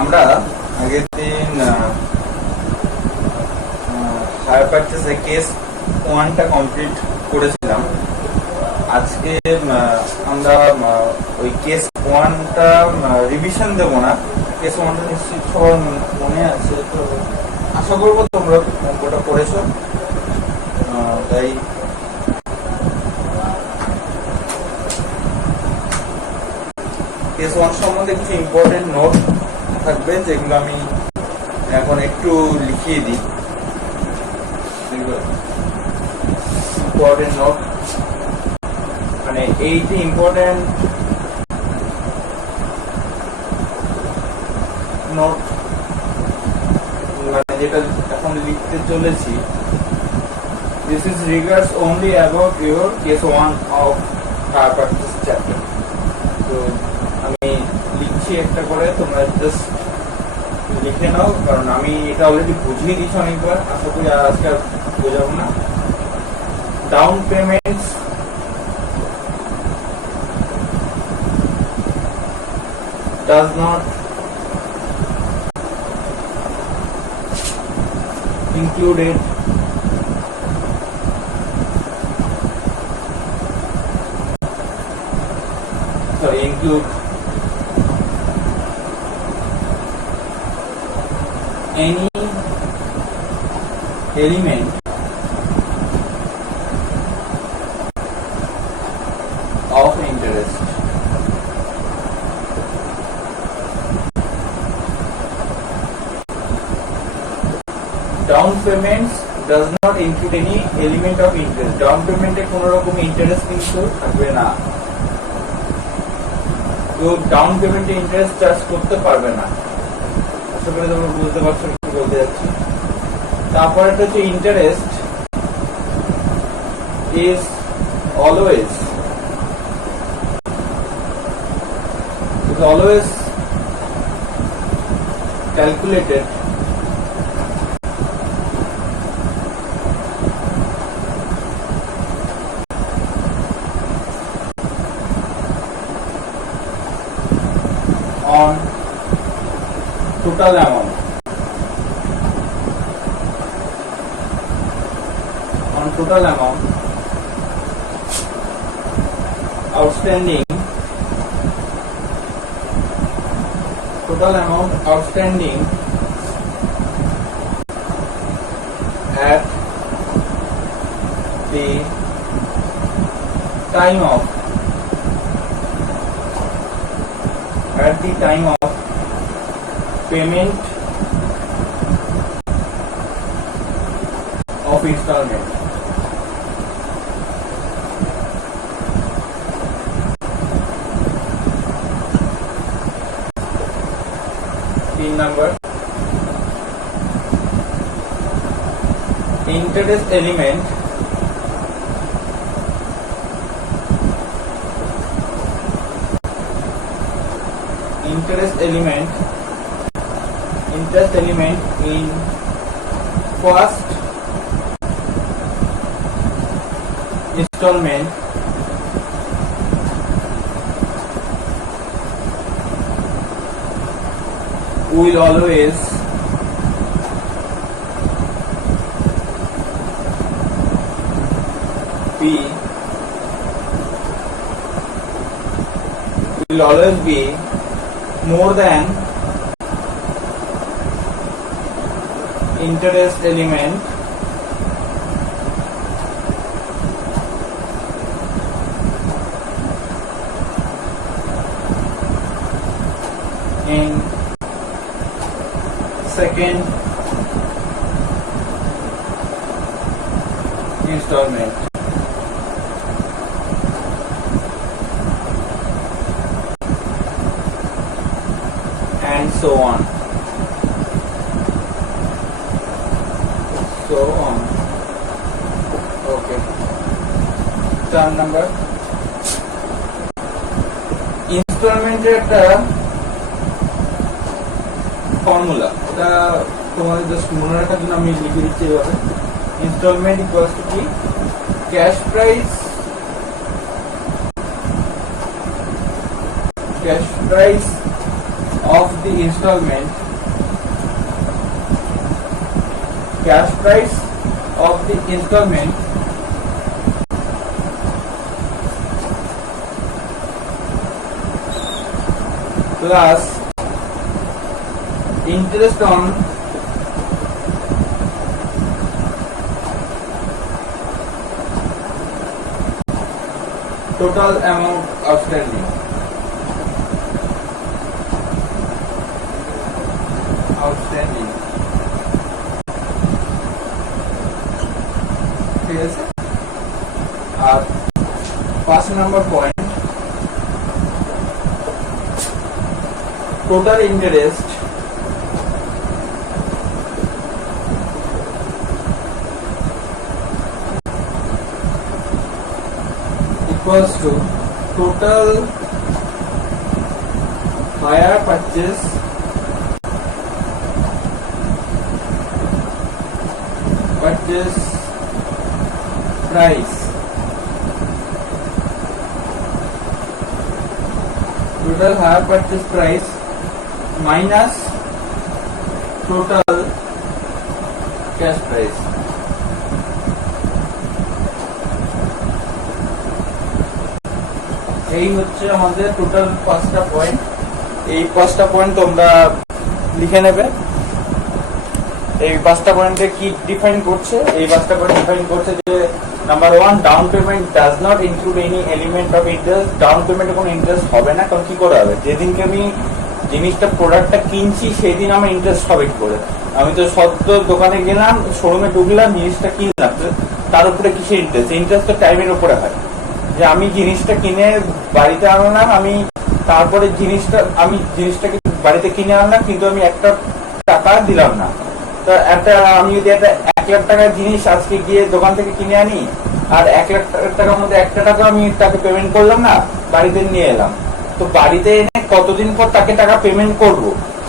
আমরা আগের দিন হায়ার পারচেসে কেস 1টা কমপ্লিট করেছিলাম। আজকে আমরা ওই কেস 1টা রিভিশন দেব না। কেস 1টা নিশ্চিত সবার মনে আছে, তো আশা করবো তোমরা অঙ্কটা করেছো। তাই কেস 1 সম্বন্ধে কিছু ইম্পর্টেন্ট নোট থাকবে, যেগুলো আমি এখন একটু লিখিয়ে দিই। ইম্পর্টেন্ট নোট মানে এইটি ইম্পর্টেন্ট নোট মানে যেটা এখন লিখতে চলেছি। This is regards only about your case 1 of higher practice chapter. তো আমি লিখছি একটা করে, তোমরা জাস্ট লিখে নাও, কারণ আমি এটা অলরেডি বুঝিয়ে দিচ্ছি অনেকবার। আশা করি আর আজকে আর বোঝাবো না। Down payments does not included include any element of interest. Down payments does not include any element of interest. Down payment এ কোনো রকম ইন্টারেস্ট কিন্তু থাকবে না। তো ডাউন পেমেন্টে ইন্টারেস্ট চার্জ করতে পারবে না। আশা করি তোমরা বুঝতে পারছো কি বলতে যাচ্ছি। তারপরে হচ্ছে interest is always calculated on total amount outstanding at the time of payment of installment. Pin number. Interest element in first installment will always be more than interest element in second installment. And so on. Okay. Term number. Installment একটা formula, এটা তোমাদের just মনে রাখার জন্য আমি লিখে দিচ্ছি এভাবে। ইনস্টলমেন্ট ইকুয়ালস টু কি? Cash price of the installment, cash price of the installment plus interest on total amount outstanding. ঠিক আছে। আর 5 নম্বর point, total interest equals to total hire purchase price total hire purchase price minus total cash price. এই হচ্ছে আমাদের total 5টা point. এই 5টা point তোমরা লিখে নেবে। এই 5টা পয়েন্টে কি ডিফাইন করছে? এই 5টা পয়েন্ট ডিফাইন করছে যে number 1, down payment does not include any element of interest. Down পেমেন্টে কোনো ইন্টারেস্ট হবে না। কারণ কি করে হবে? যেদিনকে আমি জিনিসটা প্রোডাক্টটা কিনছি সেই দিন আমার ইন্টারেস্ট হবে কি করে? আমি তো সদ্য দোকানে গেলাম, শোরুমে ঢুকলাম, জিনিসটা কিনলাম, তার উপরে কিসের ইন্টারেস্ট? ইন্টারেস্ট তো টাইমের উপরে হয়। যে আমি জিনিসটা কিনে বাড়িতে আনলাম, আমি তারপরে জিনিসটাকে বাড়িতে কিনে আনলাম, কিন্তু আমি একটা টাকা দিলাম না। তো আমি যদি একটা 1 লাখ টাকার জিনিস আজকে গিয়ে দোকান থেকে কিনে আনি, আর 1 লাখ টাকার মধ্যে একটা টাকা আমি তাকে পেমেন্ট করলাম না, বাড়িতে নিয়ে এলাম, তো বাড়িতে এনে কতদিন পর তাকে টাকা পেমেন্ট করব?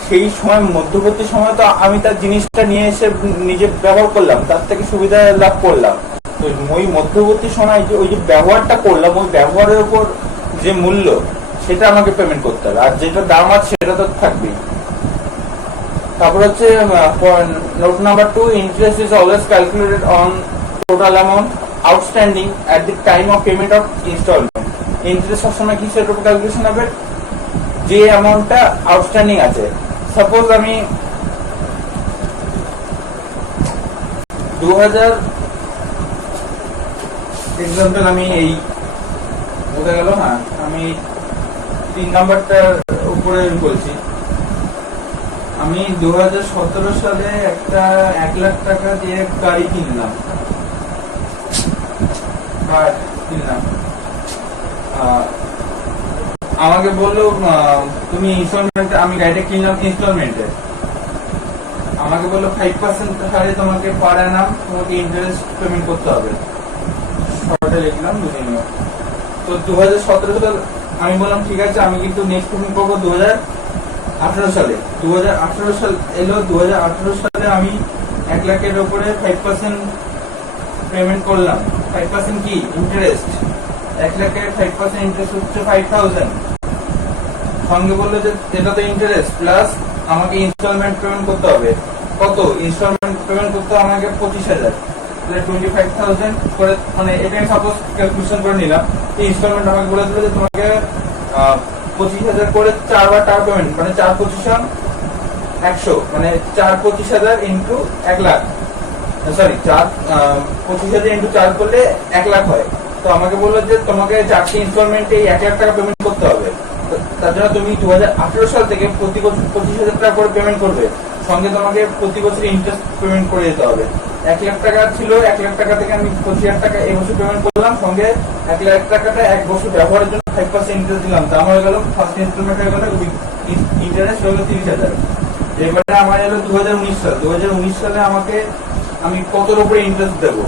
সেই সময় মধ্যবর্তী সময় তো আমি তার জিনিসটা নিয়ে এসে নিজে ব্যবহার করলাম, তার থেকে সুবিধা লাভ করলাম। তো ওই মধ্যবর্তী সময় যে ওই যে ব্যবহারটা করলাম, ওই ব্যবহারের উপর যে মূল্য সেটা আমাকে পেমেন্ট করতে হবে, আর যেটা দাম আছে সেটা তো থাকবেই। তারপর হচ্ছে note number 2, interest is always calculated on total amount outstanding at the time of payment of instalment. Interest সবসময় কিসের উপর ক্যালকুলেশন হবে? যে অ্যামাউন্টটা আউটস্ট্যান্ডিং আছে। সাপোজ আমি 2000 এক্সাম্পল, আমি এই বোঝা গেল না, আমি 3 নাম্বারটার উপরে বলছি। আমি 2017 সালে একটা 1 লাখ টাকা দিয়ে গাড়ি কিনলাম। আমাকে বললো তুমি ইনস্টলমেন্টে, আমি গাড়িটা কিনলাম ইনস্টলমেন্টে, আমাকে বললো 5% হারে তোমাকে পার অ্যানাম তোমাকে ইন্টারেস্ট পেমেন্ট করতে হবে। শর্টে লিখলাম, বুঝে নিও। তো 2017 সালে আমি বললাম ঠিক আছে, আমি কিন্তু নেক্সট পেমেন্ট করবো 2018 সালে। 2018 সাল এলো, 2018 সালে আমি 1 লাখের উপরে 5% পেমেন্ট করলাম। 5% কি? ইন্টারেস্ট। 1 লাখের 5% ইন্টারেস্ট হচ্ছে 5000। সঙ্গে বললো যে এটা তো ইন্টারেস্ট প্লাস আমাকে ইনস্টলমেন্ট পেমেন্ট করতে হবে। কত ইনস্টলমেন্ট পেমেন্ট করতে হবে? আমাকে 25,000। 25,000 করে, মানে এটা আমি সাপোজ ক্যালকুলেশন করে নিলাম। ইনস্টলমেন্ট আমাকে বলে দিল যে তোমাকে 25,000 করে 4 বার টাকা পেমেন্ট, মানে 4 25 100, মানে 4 25,000 ইন্টু 1 লাখ, সরি 4 25,000 ইন্টু 4 করলে 1 লাখ হয়। তো আমাকে বললো যে তোমাকে 4টি ইনস্টলমেন্টে 1 লাখ টাকা পেমেন্ট করতে হবে। তার জন্য তুমি 2018 সাল থেকে প্রতি বছর 25,000 টাকা করে পেমেন্ট করবে। সঙ্গে তোমাকে প্রতি বছর ইন্টারেস্ট পেমেন্ট করে যেতে হবে। 1 লাখ টাকা ছিল, 1 লাখ টাকা থেকে আমি 25,000 টাকা এই বছর পেমেন্ট করলাম, সঙ্গে 1 লাখ টাকাটা 1 বছর ব্যবহারের জন্য 5% ইন্টারেস্ট দিলাম। দাম হয়ে গেল, ফার্স্ট ইনস্টলমেন্ট হয়ে গেল, ইন্টারেস্ট হয়ে গেল 30,000। এবারে আমার এলো 2019 সাল। 2019 সালে আমি কতর উপরে ইন্টারেস্ট দেবো?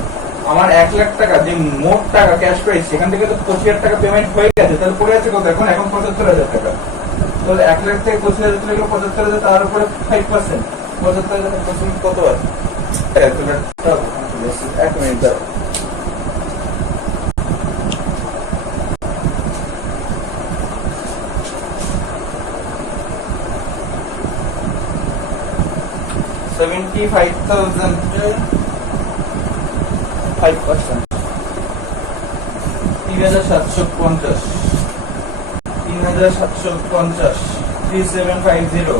আমার 1 লাখ টাকা যে মোট টাকা ক্যাশ প্রাইস, সেখান থেকে তো 25,000 টাকা পেমেন্ট হয়ে গেছে, তাহলে পড়ে আছে কত? এখন 75,000 টাকা। তাহলে 1 লাখ থেকে 25,000 চলে গেল 75,000, তার উপরে 5%, 75,000 কত আছে? 1 মিনিট। 75,000 5%, 3,750, 3,750, 3750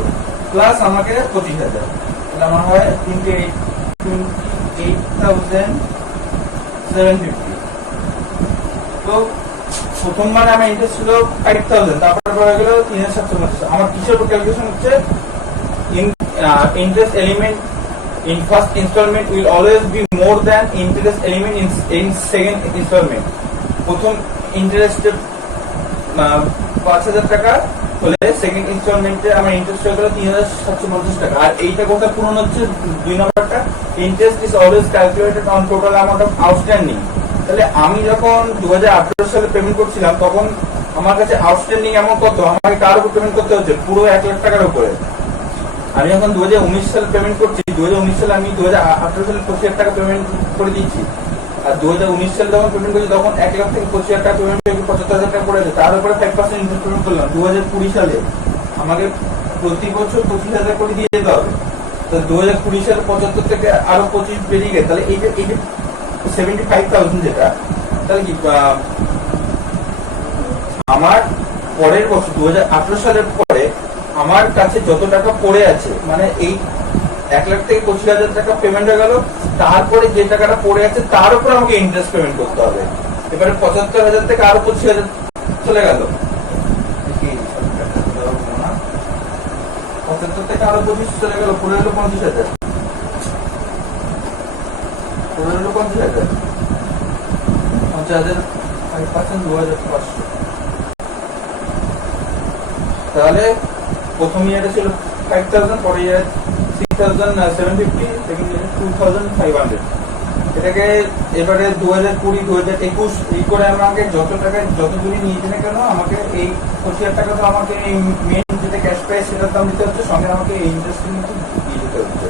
প্লাস আমাকে 25,000, তাহলে আমার হয় 28,750। তো প্রথমবার আমার ইন্টারেস্ট ছিল 5,000, তারপরে হয়ে গেল 3,750। আমার কিসের উপর ক্যালকুলেশন হচ্ছে? Interest element in first installment will always be more than interest element in second installment. প্রথম ইন্টারেস্টে 5,000 টাকা হলে সেকেন্ড ইনস্টলমেন্টে আমার ইন্টারেস্ট হয়ে গেল 3,750 টাকা। আর এইটা কথা পূরণ হচ্ছে 2 নম্বরটা, interest is always calculated on total amount of outstanding. তাহলে আমি যখন 2018 সালে পেমেন্ট করছিলাম তখন আমার কাছে আউটস্ট্যান্ডিং অ্যামাউন্ট কত, আমাকে কার উপর পেমেন্ট করতে হচ্ছে? পুরো 1 লাখ টাকার উপরে। আমি যখন 2019 সালে পেমেন্ট করছি, 2019 সালে আমি 2018 সালে 25,000 টাকা পেমেন্ট করে দিচ্ছি। আর 2019 সালে যখন পেমেন্ট করছি তখন 1 লাখ থেকে 25,000 টাকা পেমেন্ট করে 75,000 টাকা পড়ে যায়। তার উপরে 5% ইন্টারেস্ট পেমেন্ট করলাম। 2020 সালে আমাকে প্রতি বছর 25,000 করে দিয়ে যেতে হবে। তো 2020 সালে 75 থেকে আরো 25 বেরিয়ে গেছে। তাহলে এই যে 75,000 যেটা, তাহলে কি আমার পরের বছর 2018 সালের পরে আমার কাছে যত টাকা পড়ে আছে, মানে এই 1 লাখ থেকে 25,000 টাকা পেমেন্ট হয়ে গেল, তারপরে যে টাকাটা পড়ে আছে তার উপর আমাকে ইন্টারেস্ট পেমেন্ট করতে হবে। এবারে 75,000 থেকে আরো 25,000 চলে গেল, 75 থেকে আরো 25 চলে গেল, পড়ে হলো 50,000, পড়ে হলো 50,000, 50,000 5%, 2,500। তাহলে প্রথম ইয়ারে ছিল 5,000, পরে ইয়ারে 6,750, সেকেন্ড ইয়ারে 2,500। এটাকে এবারে 2020, 2021 এই করে আমাকে যত টাকা যত দূরে নিয়ে যেতে কেন আমাকে এই 25,000 টাকা তো আমাকে এই মেন যেটা ক্যাশ প্রাইস সেটার দাম দিতে হচ্ছে, সঙ্গে আমাকে এই ইন্টারেস্ট কিন্তু দিয়ে দিতে হচ্ছে।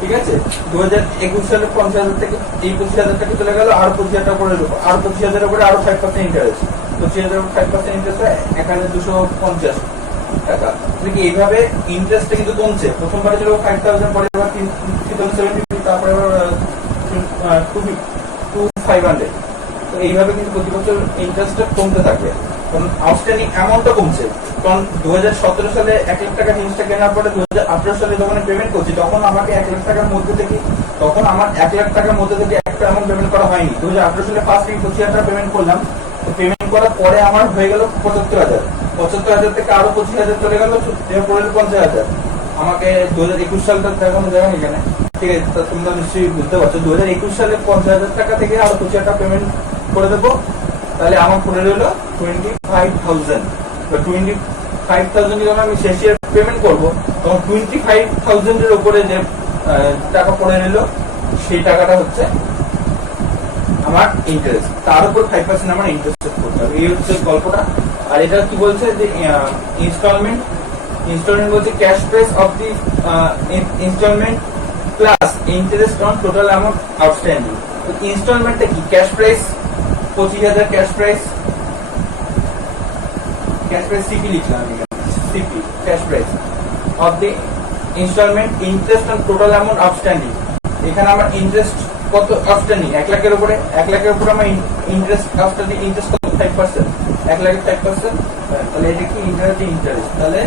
ঠিক আছে, 2021 সালে 50,000 থেকে এই 25,000 টাকা চলে গেল, আর 25,000 টাকা পড়ে গেল, আর 25,000 উপরে আরো 5% ইন্টারেস্ট, 25,000 5% ইন্টারেস্ট হয় 1,250 টাকা। এইভাবে ইন্টারেস্টটা কিন্তু কমছে। প্রথমবার ছিল 5,000, পরে 3,750, তারপরে 2,500। তো এইভাবে কিন্তু প্রতি বছর ইন্টারেস্টটা কমতে থাকবে, কারণ আউটস্ট্যান্ডিং অ্যামাউন্টটা কমছে। কারণ 2017 সালে 1 লাখ টাকা জিনিসটা কেনার পরে 2018 সালে যখন পেমেন্ট করছি তখন আমাকে 1 লাখ টাকার মধ্যে থেকে আমার 1 লাখ টাকার মধ্যে থেকে একটা অ্যামাউন্ট পেমেন্ট করা হয়নি। 2018 সালে ফার্স্ট 25,000 টাকা পেমেন্ট করলাম। পেমেন্ট করার পরে আমার হয়ে গেল 75,000, 75,000 থেকে আরো 25,000 চলে গেল, পড়ে 50,000। আমাকে 2021 সালটা দেখানো যাবে এখানে, ঠিক আছে? তোমরা নিশ্চয়ই বুঝতে পারছো, 2021 সালে 50,000 টাকা থেকে আরো 25,000 টাকা পেমেন্ট করে দেবো। তাহলে আমার পড়ে রইল 25,000। 25,000 যখন আমি শেষ ইয়ার পেমেন্ট করবো তখন 25,000 এর উপরে যে টাকা পড়ে রইল সেই টাকাটা হচ্ছে আমার ইন্টারেস্ট, তার উপর 5% আমার ইন্টারেস্ট করতে হবে। এই হচ্ছে গল্পটা। আর এটা কি বলছে যে ইনস্টলমেন্ট বলছে cash price of the instalment plus interest on total amount outstanding. তো ইনস্টলমেন্টটা কি? Cash price 25,000, cash price CP লিখলাম এখানে, CP cash price of the instalment interest on total amount outstanding. এখানে আমার ইন্টারেস্ট কত আউটস্ট্যান্ডিং? 1 লাখের উপরে, 1 লাখের উপরে আমার ইন্টারেস্ট আউটস্ট্যান্ডিং ইন্টারেস্ট কত? 5%, 1 লাখের 5%। তাহলে এটা কি ইন্টারেস্ট? তাহলে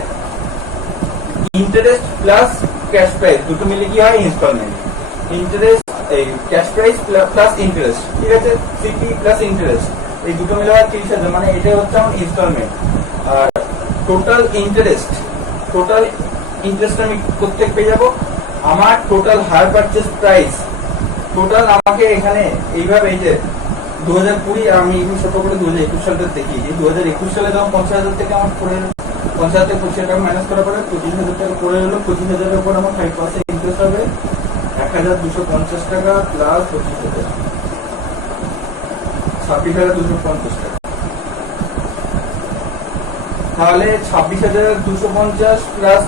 ইন্টারেস্ট প্লাস ক্যাশ প্রাইস দুটো মিলে কি হয়? ইনস্টলমেন্ট। ইন্টারেস্ট এই ক্যাশ প্রাইস প্লাস ইন্টারেস্ট, ঠিক আছে? সিপি প্লাস ইন্টারেস্ট এই দুটো মিলে হয় 30,000, মানে এটা হচ্ছে আমার ইনস্টলমেন্ট। আর টোটাল ইন্টারেস্ট আমি প্রত্যেক পেয়ে যাবো। আমার total hire purchase price total আমাকে এখানে এইভাবে, এই যে 2020, আমি ছোট করে 2021 সালটা দেখি। 2021 সালে যখন 50,000 থেকে আমার পড়ে 50,000 থেকে 25,000 টাকা মাইনাস করার পরে 25,000 টাকা পড়ে গেল। 25,000 এর উপর আমার 5% ইন্টারেস্ট হবে 1,250 টাকা প্লাস 25,000, 26,250 টাকা। তাহলে 26,250 প্লাস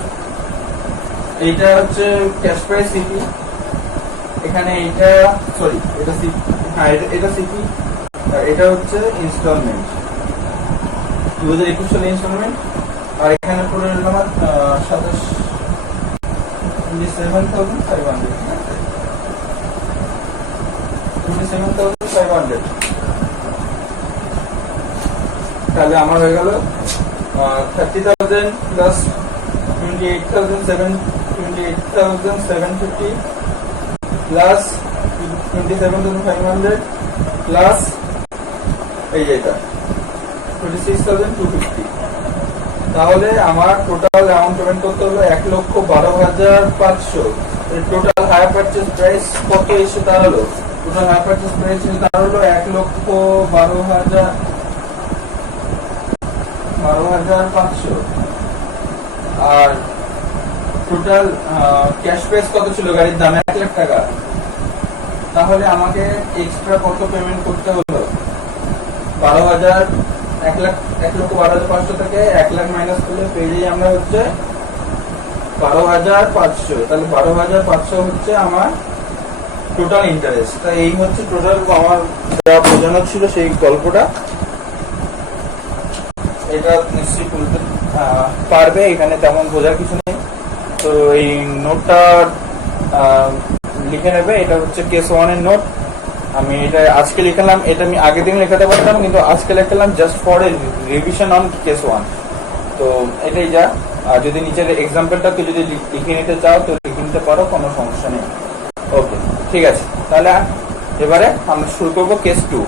এইটা হচ্ছে ক্যাশ প্রাইস সিপি, এখানে এটা সরি এটা সিপি, হ্যাঁ এটা সিপি, এটা হচ্ছে ইনস্টলমেন্ট 2021 সালে ইনস্টলমেন্ট। আর এখানে পড়ে আমার 27 27,500, 27,500। তাহলে আমার হয়ে গেল 30,000 প্লাস 28,750 প্লাস 27,500 প্লাস এই যেটা 26,250। তাহলে আমার টোটাল অ্যামাউন্ট পেমেন্ট করতে হলো 1,12,500। টোটাল হায়ার পারচেজ প্রাইস কত এসে দাঁড়ালো? টোটাল হায়ার পারচেজ প্রাইস এসে দাঁড়ালো 1,12,500। আর টোটাল ক্যাশ প্রাইস কত ছিল গাড়ির দাম? 1 লাখ টাকা। তাহলে আমাকে এক্সট্রা কত পেমেন্ট করতে হলো? 12,000, 1,12,500 থেকে 1 লাখ মাইনাস করলে পেয়ে যাই আমরা হচ্ছে 12,500। তাহলে 12,500 হচ্ছে আমার টোটাল ইন্টারেস্ট। তা এই হচ্ছে টোটাল আমার যা বোঝানো ছিল সেই গল্পটা। এটা নিশ্চয়ই বলতে পারবে, এখানে তেমন বোঝার কিছু নেই। তো এই নোটটা লিখে নেবে। এটা হচ্ছে কেস 1 এর নোট। আমি এটা আজকে লিখলাম, এটা আমি আগের দিন লেখাতে পারতাম, কিন্তু আজকে লিখলাম just for a revision on case 1। তো এটাই যা। আর যদি নিচের এক্সাম্পলটাকে যদি লিখে নিতে চাও তো লিখে নিতে পারো, কোনো সমস্যা নেই। ওকে, ঠিক আছে। তাহলে এবারে আমরা শুরু করবো কেস 2।